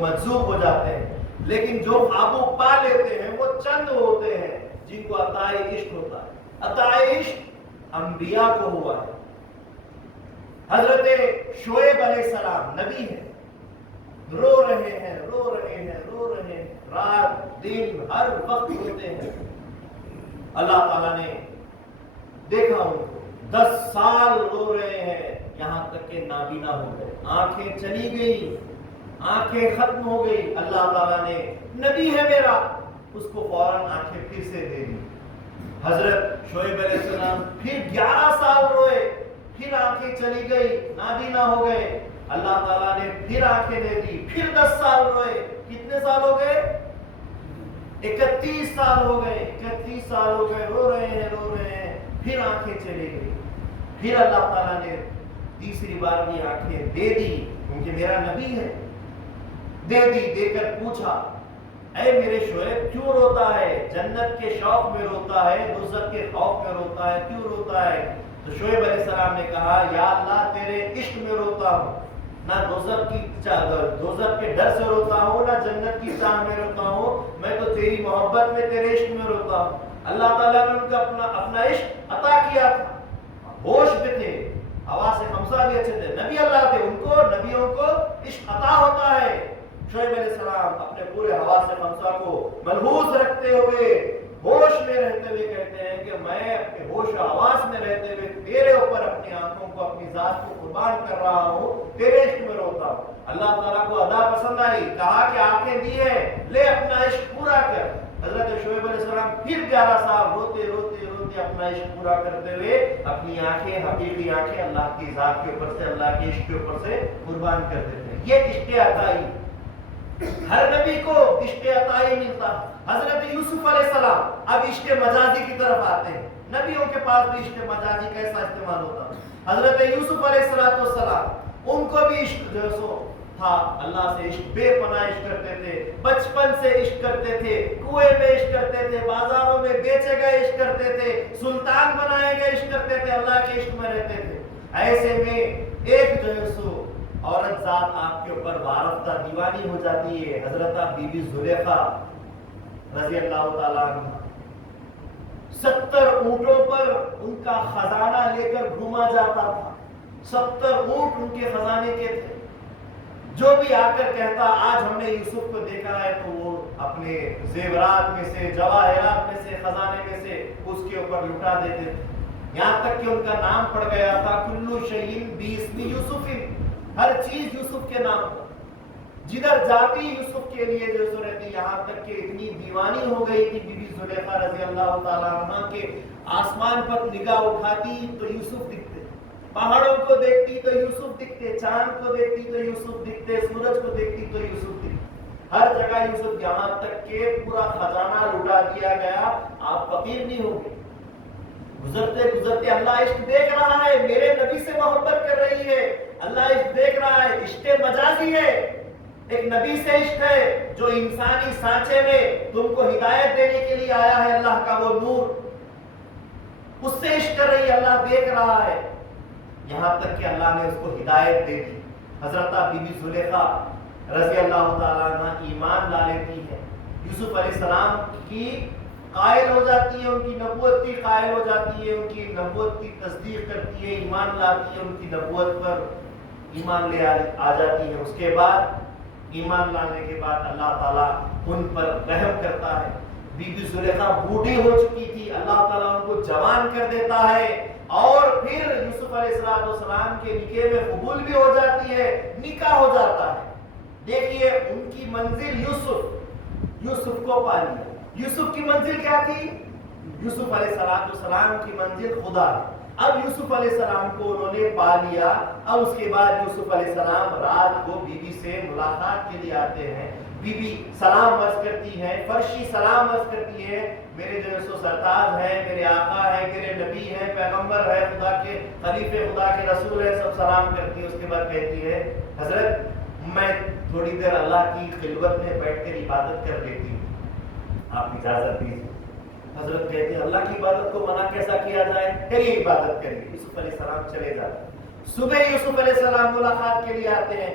مجذوب ہو جاتے ہیں، لیکن جو قابو پا لیتے ہیں وہ چند ہوتے ہیں جن کو عطائے عشق ہوتا ہے۔ عطائے عشق انبیاء کو ہوا ہے۔ حضرت شعیب علیہ السلام نبی ہیں، رو رہے ہیں رو رہے ہیں رو رہے ہیں، رات دن ہر وقت روتے ہیں۔ اللہ تعالیٰ نے دیکھا ان کو 10 سال رو رہے ہیں، یہاں تک کہ نابینا ہو گئے، آنکھیں چلی گئی، آنکھیں ختم ہو گئی۔ اللہ تعالیٰ نے نبی ہے میرا، اس کو فوراً آنکھیں پھر سے دے دی۔ حضرت شعیب علیہ السلام پھر 11 سال روئے، پھر آنکھیں چلی گئی، نابینا ہو گئے۔ اللہ تعالیٰ نے پھر آنکھیں دے دی، پھر 10 سال روئے۔ کتنے سال ہو گئے؟ 31 سال ہو گئے، 31 سال ہو گئے، رو رہے ہیں رو رہے ہیں، پھر آنکھیں چلی گئی۔ پھر اللہ تعالیٰ نے تیسری بار بھی آنکھیں دے دی، کیونکہ میرا نبی ہے، دے دی۔ دے کر پوچھا، اے میرے شعیب کیوں روتا ہے؟ جنت کے شوق میں روتا ہے، دوزخ کے خوف میں روتا ہے، کیوں روتا ہے؟ تو شعیب علیہ السلام نے کہا، یا اللہ تیرے عشق میں روتا ہوں، نہ دوزخ کے ڈر سے روتا ہوں، نہ جنت کی چاہ میں روتا ہوں، میں تو تیری محبت میں تیرے عشق میں روتا ہوں۔ اللہ تعالیٰ نے ان کو اپنا عشق عطا کیا تھا، ہوش بھی تھے، حواس خمسہ بھی اچھے تھے، نبی اللہ تھے، ان کو نبیوں کو عشق عطا ہوتا ہے۔ شعیب علیہ السلام اپنے پورے حواس خمسہ کو ملحوظ رکھتے ہوئے، ہوش میں رہتے ہوئے کہتے ہیں کہ میں اپنے ہوش و حواس میں رہتے ہوئے تیرے اوپر اپنی آنکھوں کو، اپنی ذات کو قربان کر رہا ہوں، تیرے عشق میں روتا ہوں۔ اللہ تعالیٰ کو ادا پسند آئی، کہا کہ آنکھیں دی ہے، لے اپنا عشق پورا کر۔ حضرت شعیب علیہ السلام پھر 11 سال روتے روتے روتے اپنا عشق پورا کرتے ہوئے اپنی آنکھیں، حقیقی آنکھیں اللہ کی ذات کے اوپر سے، اللہ کے عشق کے اوپر سے قربان کر دیتے ہیں۔ یہ عشق عطائی، ہر نبی کو عشق عطائی ملتا۔ حضرت یوسف علیہ السلام اب عشق مجازی کی طرف آتے ہیں، نبیوں کے پاس بھی عشق مجازی کیسا استعمال ہوتا؟ حضرت یوسف علیہ السلام ان کو بھی عشق جو سو تھا، اللہ سے عشق، بے پناہ عشق کرتے تھے، بچپن سے عشق کرتے تھے، کنویں میں عشق کرتے تھے، بازاروں میں بیچے گئے عشق کرتے تھے، سلطان بنائے گئے عشق کرتے تھے، اللہ کے عشق میں رہتے تھے۔ ایسے میں ایک جو ہے سو عورت ذات آپ کے اوپر وارفتہ دیوانی ہو جاتی ہے، حضرت بی بی زلیخا رضی اللہ تعالیٰ عنہ۔ 70 اونٹوں پر ان کا خزانہ لے کر گھوما جاتا تھا، 70 اونٹ ان کے خزانے کے تھے۔ جو بھی آ کر کہتا آج ہم نے یوسف کو دیکھا ہے، تو وہ اپنے زیورات میں سے، جواہرات میں سے، خزانے میں سے اس کے اوپر لٹا دیتے تھے، یہاں تک کہ ان کا نام پڑ گیا تھا کلو شیء باسم یوسف، ہر چیز یوسف کے نام پر، جدھر جاتی یوسف کے لیے جو سو رہتی، یہاں تک کہ اتنی دیوانی ہو گئی تھی بی بی زلیخا رضی اللہ تعالیٰ عنہ کے آسمان پر نگاہ اٹھاتی تو یوسف دکھتے، پہاڑوں کو دیکھتی تو یوسف دکھتے، چاند کو دیکھتی تو یوسف دکھتے، سورج کو دیکھتی تو یوسف دکھتے، ہر جگہ یوسف، یہاں تک کہ پورا خزانہ لٹا دیا گیا، آپ فقیر نہیں ہوگے۔ گزرتے گزرتے اللہ عشق دیکھ رہا ہے، میرے نبی سے محبت کر رہی ہے، اللہ عشق دیکھ رہا ہے، عشق مجازی ہے، ایک نبی سے عشق ہے جو انسانی سانچے میں تم کو ہدایت دینے کے لیے آیا ہے، اللہ کا وہ نور، اس سے عشق کر رہی ہے، اللہ دیکھ رہا ہے، یہاں تک کہ اللہ نے اس کو ہدایت دے دی۔ حضرت بی بی زلیخا رضی اللہ تعالیٰ عنہ ایمان لا لیتی ہے، یوسف علیہ السلام کی قائل ہو جاتی ہے، ان کی نبوت کی قائل ہو جاتی ہے، ان کی نبوت کی تصدیق کرتی ہے، ایمان لاتی ہے، ان کی نبوت پر ایمان لے آ جاتی ہے۔ اس کے بعد ایمان لانے کے بعد اللہ تعالیٰ ان پر رحم کرتا ہے۔ بی بی زلیخا بوڑھی ہو چکی تھی، اللہ تعالیٰ ان کو جوان کر دیتا ہے، اور پھر یوسف علیہ السلام کے نکاح میں قبول بھی ہو جاتی ہے، نکاح ہو جاتا ہے۔ دیکھیے ان کی منزل یوسف کو پا لیا۔ یوسف کی منزل کیا تھی؟ یوسف علیہ السلام کی منزل خدا ہے۔ اب یوسف علیہ السلام کو انہوں نے پا لیا، اب اس کے بعد یوسف علیہ السلام رات کو بی بی سے ملاقات کے لیے آتے ہیں، بی بی سلام عرض کرتی ہے، فرشی سلام عرض کرتی ہے، میرے جو سو سرتاج ہے، میرے آقا ہے، میرے نبی ہے، پیغمبر ہے، خدا کے خلیفے، خدا کے رسول ہے، سب سلام کرتی ہے۔ اس کے بعد کہتی ہے، حضرت میں تھوڑی دیر اللہ کی خلوت میں بیٹھ کر عبادت کر لیتی ہوں، آپ اجازت دیجیے۔ حضرت کہتے ہیں اللہ کی عبادت کو منع کیسا کیا جائے، کریے عبادت کریے۔ یوسف علیہ السلام چلے جاتے ہیں۔ صبح یوسف علیہ السلام ملاقات کے لیے آتے ہیں،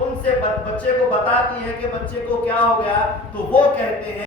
ان سے بچے کو بتاتی ہے کہ بچے کو کیا ہو گیا، تو وہ کہتے ہیں